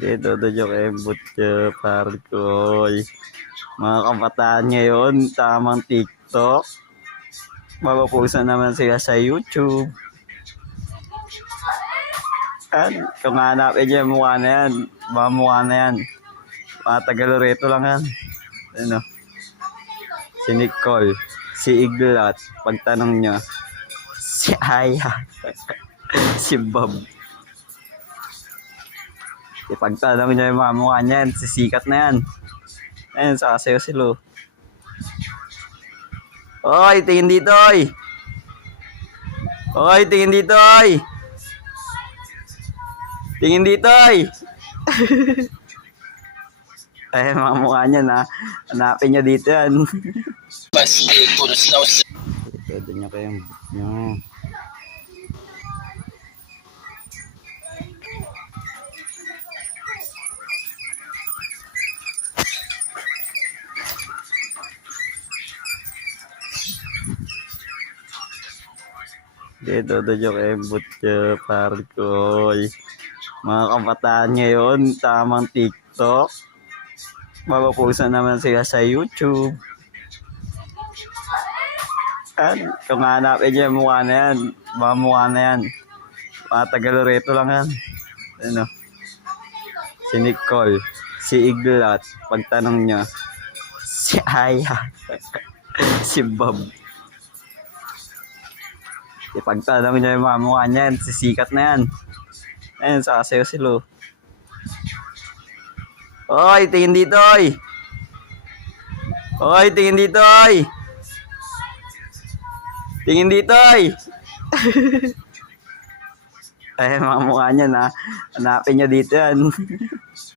Dito, dojo kembot ka, parkoy. Mga kabataan ngayon, tamang TikTok. Mapapusa naman sila sa YouTube. Yan, kung hanapin niyo yung mukha na yan, mga mukha na yan. Mga Tagaloreto lang yan. Ano? Si Nicole, si Iglat, pagtanong niyo, si Aya, si Bob. Ipagtanong niyo yung mga mukha niyan, sisikat na yan. Ayun, sakasayo sila. Oy, tingin dito, oy! Oy, tingin dito, oy! Tingin dito, oy! Ay, mga mukha niyan, ha? Hanapin niyo dito yan. Pwede niyo kayong book niyo. Dito, dojo kembot ka, parkoy. Mga kabataan ngayon, tamang TikTok. Mapapusa naman sila sa YouTube. Yan, kung hanapin niyo yung mukha na yan, mga mukha na yan. Mga Tagaloreto lang yan. Ano? Si Nicole, si Iglat, pagtanong niyo, si Aya, si Bob. Ipagtanong niyo yung mga mukha niyan, sisikat na yan. Ayun, sakasayo sila. Oy, tingin dito, oy! Oy, tingin dito, oy! Tingin dito, oy! Ay, mga mukha niyan, ha? Hanapin niyo dito yan.